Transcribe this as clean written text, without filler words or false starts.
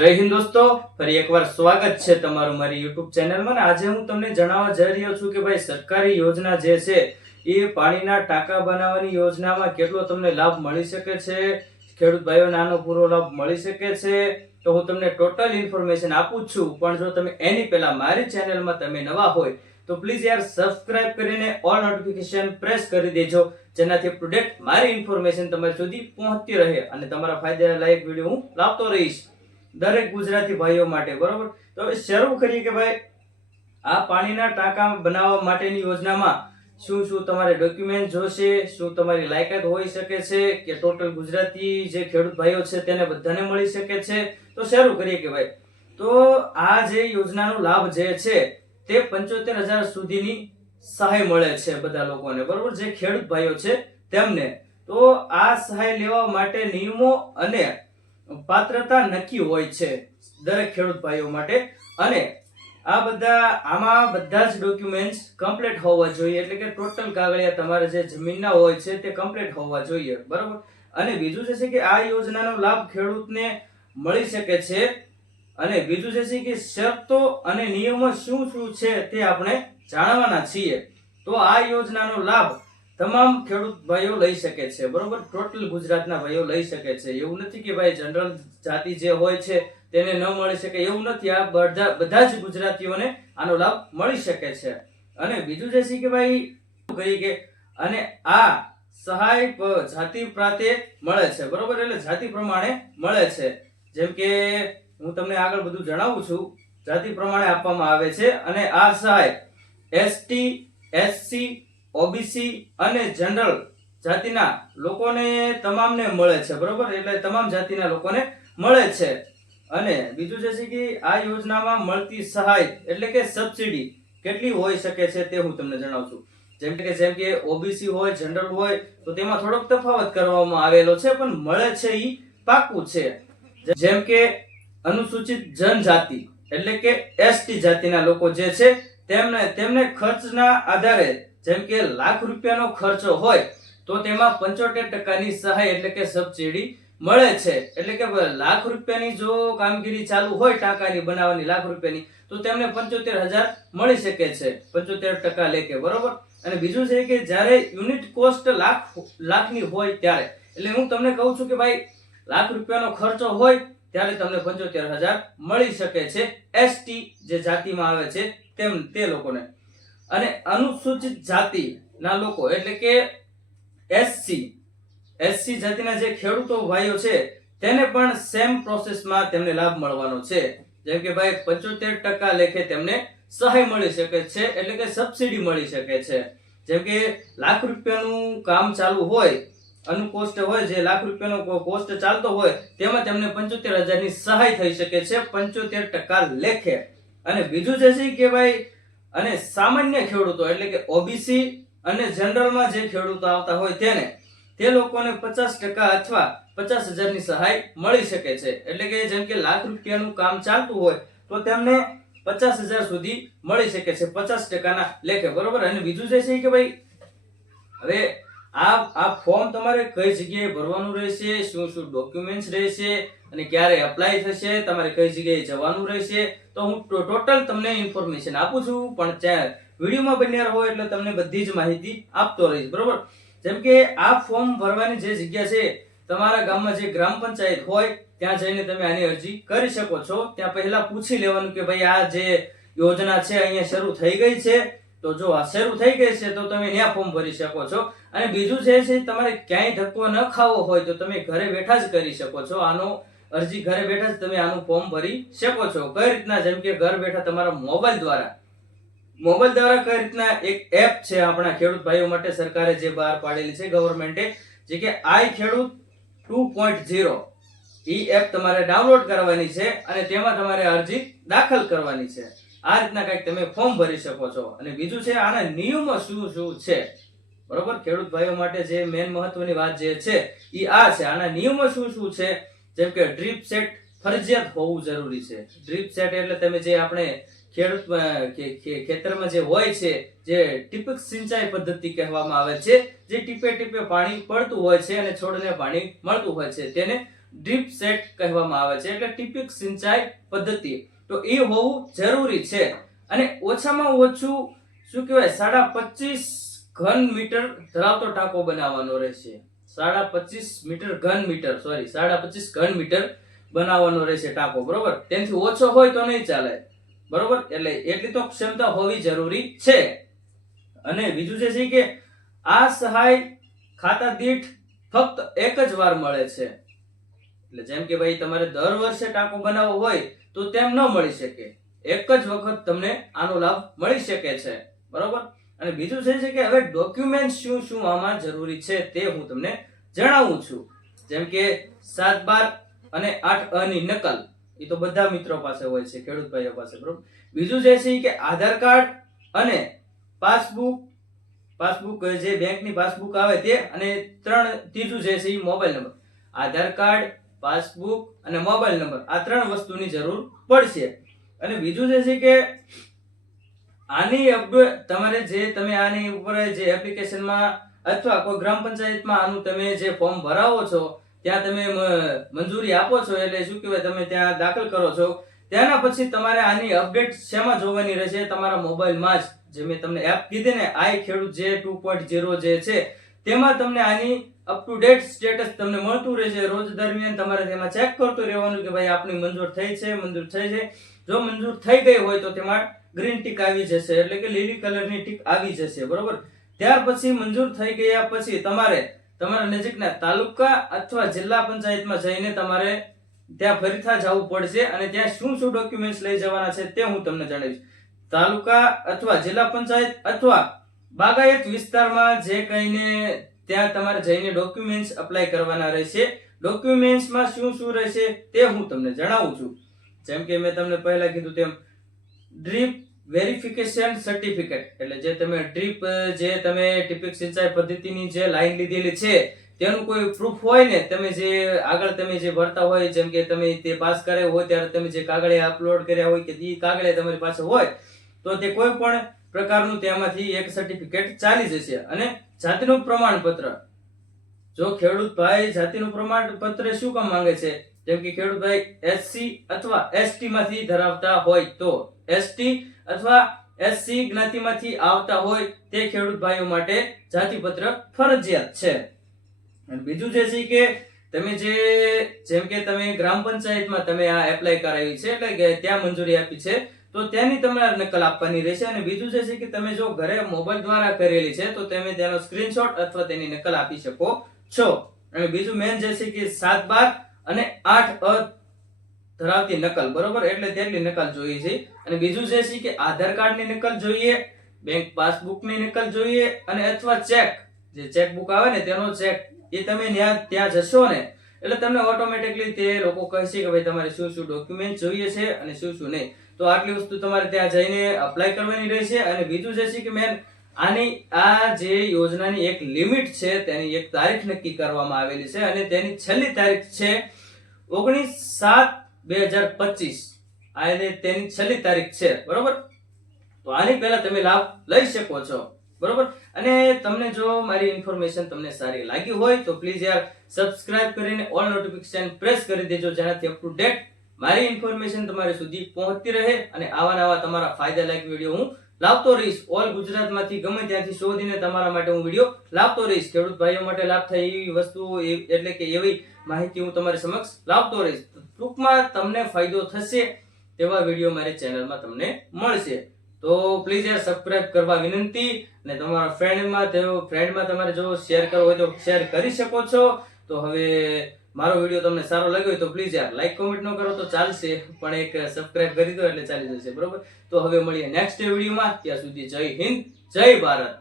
જય હિન્દ દોસ્તો, ફરી એકવાર સ્વાગત છે તમારું મારી YouTube ચેનલમાં. આજે હું તમને જણાવવા જઈ રહ્યો છું કે ભાઈ સરકારી યોજના જે છે એ પાણીના ટાંકા બનાવવાની યોજનામાં કેટલો તમને લાભ મળી શકે છે, ખેડૂત ભાઈઓને આનો પૂરો લાભ મળી શકે છે. તો હું તમને ટોટલ ઇન્ફોર્મેશન આપું જ છું, પણ જો તમે એની પહેલા મારી ચેનલમાં તમે નવા હોય તો પ્લીઝ યાર સબસ્ક્રાઇબ કરીને ઓલ નોટિફિકેશન પ્રેસ કરી દેજો, જેનાથી અપ ટુ ડેટ મારી ઇન્ફોર્મેશન તમારી સુધી પહોંચતી રહે અને તમારા ફાયદા લાયક વિડીયો હું લાવતો રહીશ દરેક ગુજરાતી ભાઈઓ માટે. બરોબર, તો હવે શરૂ કરીએ કે ભાઈ આ પાણીના ટાંકા બનાવવા માટેની યોજનામાં શું શું તમારે ડોક્યુમેન્ટ જોશે, શું તમારી લાયકાત હોઈ શકે છે કે ટોટલ ગુજરાતી જે ખેડૂત ભાઈઓ છે તેને બધાને મળી શકે છે. તો શરૂ કરીએ કે ભાઈ, તો આ જે યોજનાનો લાભ જે છે તે 75,000 સુધીની સહાય મળે છે બધા લોકોને. બરોબર, જે ખેડૂત ભાઈઓ છે તેમને. તો આ સહાય લેવા માટે નિયમો અને પાત્રતા નક્કી હોય છે દરેક ખેડૂત ભાઈઓ માટે, અને આમાં બધા જ ડોક્યુમેન્ટ્સ કમ્પ્લીટ હોવા જોઈએ, એટલે કે ટોટલ કાગળિયા તમારે જે જમીનના હોય છે તે કમ્પ્લીટ હોવા જોઈએ. બરાબર, અને બીજું જે છે કે આ યોજનાનો લાભ ખેડૂતને મળી શકે છે, અને બીજું જે છે કે શરતો અને નિયમો શું શું છે તે આપણે જાણવાના છીએ. તો આ યોજનાનો લાભ તમામ ખેડૂત ભાઈઓ લઈ શકે છે. બરોબર, ટોટલ ગુજરાતના ભાઈઓ લઈ શકે છે. એવું નથી કે ભાઈ જનરલ જાતિ જે હોય છે તેને ન મળી શકે, એવું નથી. આ બધા જ ગુજરાતીઓને આનો લાભ મળી શકે છે. અને બીજું જે છે કે ભાઈ કહી કે અને આ સહાય જાતિ પ્રાંતે મળે છે. બરોબર, એટલે જાતિ પ્રમાણે મળે છે. જેમ કે હું તમને આગળ બધું જણાવું છું, જાતિ પ્રમાણે આપવામાં આવે છે. અને આ સહાય એસટી, એસસી, ઓબીસી અને જનરલ જાતિના લોકોને તમામને મળે છે. બરોબર, એટલે તમામ જાતિના લોકોને મળે છે. અને બીજું જે છે કે આ યોજનામાં મળતી સહાય એટલે કે સબસિડી કેટલી હોઈ શકે છે તે હું તમને જણાવું છું. જેમ કે ઓબીસી હોય, જનરલ હોય તો તેમાં થોડોક તફાવત કરવામાં આવેલો છે, પણ મળે છે ઈ પાકું છે. જેમ કે અનુસૂચિત જનજાતિ એટલે કે એસટી જાતિના લોકો જે છે તેમને ખર્ચના આધારે, જેમ કે ₹1,00,000 ખર્ચો હોય તો તેમાં 75% સહાય એટલે કે સબસિડી મળે છે. એટલે કે ₹1,00,000 જો કામગીરી ચાલુ હોય ટાંકાની બનાવવાની ₹1,00,000 તો તેમને 75,000 મળી શકે છે, 75% લેખે. બરોબર, અને બીજું છે કે જ્યારે યુનિટ કોસ્ટ લાખની હોય ત્યારે, એટલે હું તમને કહું છું કે ભાઈ ₹1,00,000 ખર્ચો હોય ત્યારે તમને 75,000 મળી શકે છે એસટી જે જાતિમાં આવે છે તે લોકોને. અને અનુસૂચિત જાતિના લોકો એટલે કે એસસી જાતિના જે ખેડૂતો ભાઈઓ છે તેને પણ સેમ પ્રોસેસમાં તેમને લાભ મળવાનો છે. જેમ કે ભાઈ 75% લેખે તેમને સહાય મળી શકે છે, એટલે કે સબસિડી મળી શકે છે. જેમ કે ₹1,00,000 કામ ચાલુ હોય, અનુકોસ્ટ હોય, જે ₹1,00,000 કોસ્ટ ચાલતો હોય તેમાં તેમને 75,000 ની સહાય થઈ શકે છે, 75% લેખે. અને બીજું જે છે કે ભાઈ અને સામાન્ય ખેડૂતો એટલે કે ઓબીસી અને જનરલમાં જે ખેડૂતો આવતા હોય તે લોકોને 50% અથવા 50,000 ની સહાય મળી શકે છે. એટલે કે જેમ કે ₹1,00,000 કામ ચાલતું હોય તો તેમને 50,000 સુધી મળી શકે છે, 50% લેખે. બરોબર, અને બીજું જે છે કે ભાઈ હવે આ ફોર્મ તમારે કઈ જગ્યાએ ભરવાનું રહેશે, શું શું ડોક્યુમેન્ટ્સ રહેશે અને ક્યારે એપ્લાય થશે, તમારે કઈ જગ્યાએ જવાનું રહેશે, તો હું ટોટલ તમને ઇન્ફોર્મેશન આપું છું. પણ વિડીયોમાં બન્યા રહો એટલે તમને બધી જ માહિતી આપતો રહીશ. બરોબર, જેમ કે આ ફોર્મ ભરવાની જે જગ્યા છે તમારા ગામમાં જે ગ્રામ પંચાયત હોય ત્યાં જઈને તમે આની અરજી કરી શકો છો. ત્યાં પહેલા પૂછી લેવાનું કે ભાઈ આ જે યોજના છે અહીંયા શરૂ થઈ ગઈ છે, તો જો આ શરૂ થઈ ગઈ છે તો તમે ત્યાં ફોર્મ ભરી શકો છો. અને બીજું જે છે તમારે ક્યાંય ધક્કો ન ખાવો હોય તો તમે ઘરે બેઠા જ કરી શકો છો. અરજી ઘરે બેઠા જ તમે આનું ફોર્મ ભરી શકો છો. કઈ રીતના? જેમ કે ઘર બેઠા તમારા મોબાઈલ દ્વારા કઈ રીતના એક એપ છે આપણા ખેડૂત ભાઈઓ માટે સરકારે જે બહાર પાડેલી છે ગવર્મેન્ટે, જે કે આઈ ખેડૂત 2.0 ઈ એપ તમારે ડાઉનલોડ કરવાની છે અને તેમાં તમારે અરજી દાખલ કરવાની છે. આ રીતના કંઈક તમે ફોર્મ ભરી શકો છો. અને બીજું છે આના નિયમો શું શું છે. બરોબર, ખેડૂત ભાઈઓ માટે જે મેન મહત્વની વાત જે છે ઈ આ છે. આના નિયમો શું શું છે? જેમ કે ડ્રીપ સેટ ફરજિયાત હોવું જરૂરી છે. ડ્રીપ સેટ એટલે તમે જે આપણે ખેતરમાં જે હોય છે, જે ટીપક સિંચાઈ પદ્ધતિ કહેવામાં આવે છે, જે ટીપે ટીપે પાણી પડતું હોય છે અને છોડને પાણી મળતું હોય છે, તેને ડ્રીપ સેટ કહેવામાં આવે છે, એટલે ટીપીક સિંચાઈ પદ્ધતિ. તો એ હોવું જરૂરી છે. અને ઓછામાં ઓછું શું કહેવાય 25.5 ઘન મીટર ધરાવતો ટાંકો બનાવવાનો રહેશે. 25.5 ઘન મીટર બનાવવાનો રહેશે ટાંકો, બરોબર. તેનાથી ઓછો હોય તો નહીં ચાલે, બરોબર. એટલે એટલી તો ક્ષમતા હોવી જરૂરી છે. અને બીજું જે છે કે આ સહાય ખાતા દીઠ ફક્ત એક જ વાર મળે છે. એટલે જેમ કે ભાઈ તમારે દર વર્ષે ટાંકો બનાવવો હોય તો તેમ ન મળી શકે, એક જ વખત તમને આનો લાભ મળી શકે છે, બરોબર. અને બીજું છે કે હવે ડોક્યુમેન્ટ શું શું આમાં જરૂરી છે તે હું તમને જણાવું છું. જેમ કે 7/12 અને 8A ની નકલ, એ તો બધા મિત્રો પાસે હોય છે, ખેડૂત ભાઈઓ પાસે, બરોબર. બીજું જે છે કે આધાર કાર્ડ અને પાસબુક જે બેંકની પાસબુક આવે તે, અને ત્રીજું જે છે એ મોબાઈલ નંબર. આધાર કાર્ડ, પાસબુક અને મોબાઈલ નંબર, આ 3 વસ્તુની જરૂર પડશે. અને બીજું જે છે કે આની અપડેટ તમારે તમે આની ઉપર જે એપ્લિકેશનમાં અથવા કોઈ ગ્રામ પંચાયતમાં આનું તમે જે ફોર્મ ભરાવો છો ત્યાં તમે મંજૂરી આપો છો, એટલે શું કહેવાય તમે ત્યાં દાખલ કરો છો, ત્યાંના પછી તમારે આની અપડેટ શેમાં જોવાની રહેશે? તમારા મોબાઈલમાં જ. જે મેં તમને એપ કીધી ને, આઈ ખેડૂત જે 2.0 જે છે, તેમાં તમને આની અપ ટુ ડેટ સ્ટેટસ તમને મળતું રહેશે. રોજ દરમિયાન તમારે તેમાં ચેક કરતું રહેવાનું કે ભાઈ આપણી મંજૂર થઈ છે. જો મંજૂર થઈ ગઈ હોય તો તેમાં ગ્રીન ટીક આવી જશે, એટલે કે લીલી કલરની ટીક આવી જશે, બરોબર. ત્યાર પછી મંજૂર થઈ ગયા પછી તમારે તમારા નજીકના તાલુકા અથવા જિલ્લા પંચાયતમાં જઈને તમારે ત્યાં ફરીથી જવું પડશે. અને ત્યાં શું શું ડોક્યુમેન્ટ્સ લઈ જવાના છે તે હું તમને જણાવીશ. તાલુકા અથવા જિલ્લા પંચાયત અથવા બાગાયત વિસ્તારમાં જે કહીને ત્યાં તમારે જઈને ડોક્યુમેન્ટ્સ અપ્લાય કરવાના રહેશે. ડોક્યુમેન્ટ્સમાં શું શું રહેશે તે હું તમને જણાવું છું. જેમ કે મેં તમને પહેલા કીધું તેમ ડ્રીપ વેરિફિકેશન સર્ટિફિકેટ, એટલે જે તમે ડ્રીપ જે તમે ટીપીક સિંચાઈ પદ્ધતિની જે લાઈન લીધેલી છે તેનું કોઈ પ્રૂફ હોય ને, તમે જે આગળ તમે જે ભરતા હોય, જેમ કે તમે તે પાસ કરાયો હોય ત્યારે તમે જે કાગળિયા અપલોડ કર્યા હોય કે એ કાગળિયા તમારી પાસે હોય તો તે કોઈ પણ પ્રકારનું તેમાંથી એક સર્ટિફિકેટ ચાલી જશે. અને જાતિનું પ્રમાણપત્ર, જો ખેડૂત ભાઈ જાતિનું પ્રમાણપત્ર શું કામ માંગે છે? જેમ કે ખેડૂત ભાઈ SC અથવા ST માંથી ધરાવતા હોય તો, ST અથવા SC જ્ઞાતિમાંથી આવતા હોય તે ખેડૂત ભાઈઓ માટે જાતિપત્ર ફરજિયાત છે. અને બીજું જે છે કે તમે જેમ કે તમે ગ્રામ પંચાયતમાં તમે આ એપ્લાય કરાવી છે, એટલે કે ત્યાં મંજૂરી આપી છે, તો તેની તમારે નકલ આપવાની રહેશે. અને બીજું જે છે કે તમે જો ઘરે મોબાઈલ દ્વારા કરેલી છે તો તમે તેનો સ્ક્રીનશોટ અથવા તેની નકલ આપી શકો છો. અને બીજું મેન જે છે કે 7/12 અને 8A ધરાવતી નકલ, બરોબર. એટલે તેટલી નકલ જોઈએ છે. અને બીજું જે છે કે આધાર કાર્ડની નકલ જોઈએ, બેંક પાસબુકની નકલ જોઈએ, અને અથવા જે ચેકબુક આવે ને તેનો ચેક, એ તમે ત્યાં જશો ને એટલે તમને ઓટોમેટિકલી તે લોકો કહેશે કે ભાઈ તમારે શું શું ડોક્યુમેન્ટ જોઈએ છે અને શું શું નહીં. તો આટલી વસ્તુ તમારે ત્યાં જઈને અપ્લાય કરવાની રહેશે. અને બીજું જે છે કે મેન આ જે યોજનાની એક લિમિટ છે, તેની એક તારીખ નક્કી કરવામાં આવેલી છે, અને તેની છેલ્લી તારીખ છે 19/7/2025. આ તેની છેલ્લી તારીખ છે, બરોબર. તો આની પહેલા તમે લાભ લઈ શકો છો, બરોબર. અને તમને જો મારી ઇન્ફોર્મેશન તમને સારી લાગી હોય તો પ્લીઝ યાર સબસ્ક્રાઇબ કરીને ઓલ નોટિફિકેશન પ્રેસ કરી દેજો, જેનાથી અપ ટુ ડેટ મારી ઇન્ફોર્મેશન તમારી સુધી પહોંચતી રહે. અને આવા તમારા ફાયદા લાયક વિડીયો હું લાવતો રહીશ. ઓલ ગુજરાતમાંથી ગમે ત્યાંથી શોધીને તમારા માટે હું વિડીયો લાવતો રહીશ. ખેડૂત ભાઈઓ માટે લાભ થાય એવી વસ્તુ, એટલે કે એવી માહિતી હું તમારી સમક્ષ લાવતો રહીશ. ટૂંકમાં તમને ફાયદો થશે તેવા વિડીયો મારી ચેનલમાં તમને મળશે. તો પ્લીઝ યાર સબસ્ક્રાઇબ કરવા વિનંતી. અને તમારા ફ્રેન્ડમાં તમારે જો શેર કરવો હોય તો શેર કરી શકો છો. તો હવે મારો વિડીયો તમને સારો લાગ્યો હોય તો પ્લીઝ યાર લાઈક કોમેન્ટ ન કરો તો ચાલશે, પણ એક સબસ્ક્રાઇબ કરી દો એટલે ચાલી જશે, બરોબર. તો હવે મળીએ નેક્સ્ટ વિડીયોમાં. ત્યાં સુધી જય હિન્દ, જય ભારત.